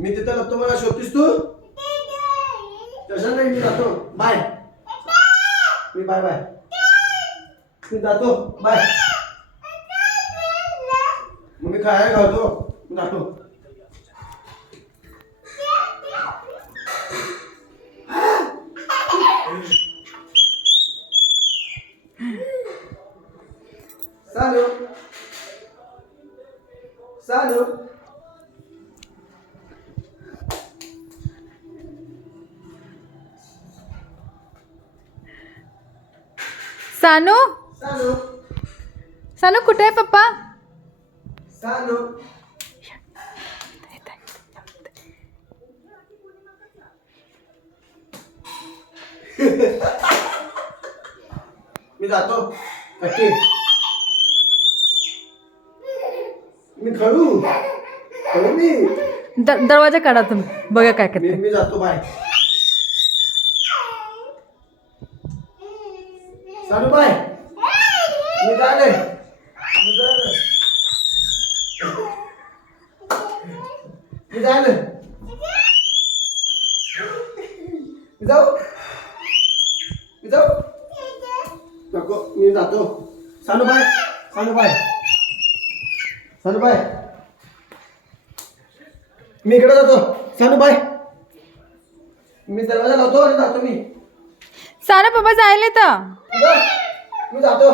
मी तिथं लागतो मला शोधतीस तू तसं नाही मी जातो बाय मी बाय बाय मी जातो बाय मग मी खायला घालतो मी जातो सानू सानू सानू सानू सानू कुठे आहे पप्पा? सानू मी जातो कट्टी मी खळू खळू मी दरवाजा काढा तुम्ही बघा काय मी करते. मी जातो बाय सानू बाय मी जाले मी जाले मी जाले मी जाऊ मी जाऊ नको मी जातो Sanu bye Sanu bye Sanu bye मी इकडे जातो सानू बाय मी दरवाजा लावतो आणि जातो मी सानू पप्पा जायले तर मी जातो